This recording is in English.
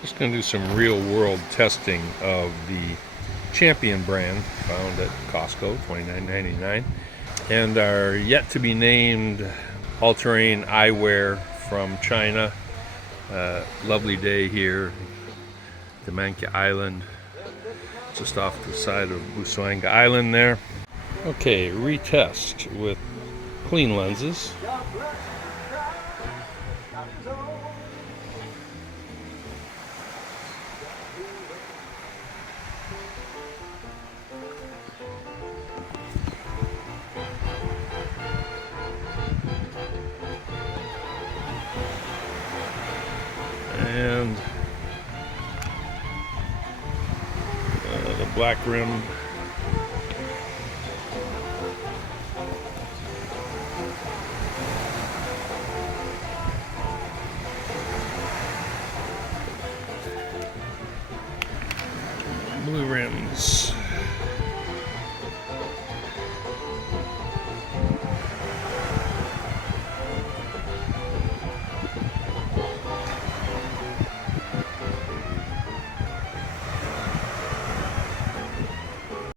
Just going to do some real-world testing of the Champion brand found at Costco, $29.99, and our yet-to-be-named all-terrain eyewear from China. Lovely day here, Damankia Island, just off the side of Busuanga Island there. Okay, retest with clean lenses. And the black rim. Blue rims.